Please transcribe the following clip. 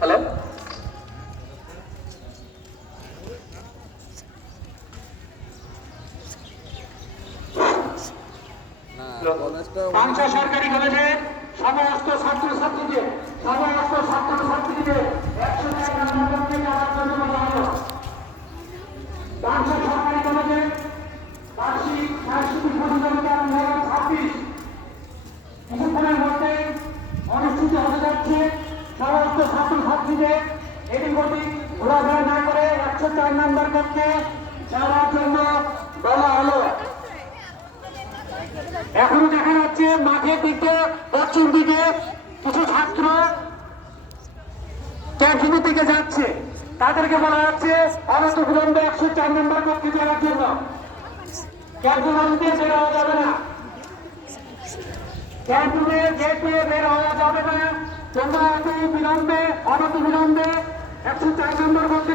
Hello, Pangsha সরকারি কলেজে সমস্ত ছাত্রছাত্রীদের 100 টাকা নম্বর থেকে আমার জন্য বলা হলো। পাংশা সরকারি কলেজে বার্ষিক সাংস্কৃতিক প্রতিযোগিতা 2026 কিছুক্ষণের মধ্যে অনুষ্ঠিত হতে যাচ্ছে। সমস্ত ছাত্রছাত্রীদের এদিক ওদিক ঘোরাফেরা না করে 104 নম্বর কক্ষে যাওয়ার জন্য বলা হলো। এখনো দেখা যাচ্ছে মাঠের দিকে পশ্চিম দিকে কিছু ছাত্র ক্যান্টিনের দিকে যাচ্ছে, তাদেরকে বলা হচ্ছে অনন্ত বিলম্বে 104 নম্বর কক্ষে যাওয়ার জন্য। ক্যান্টনমেন্টে বের হওয়া যাবে না, ক্যান্টিনে গেট দিয়ে বের হওয়া যাবে না। তোমরা অনন্ত বিলম্বে 104 নম্বর কক্ষে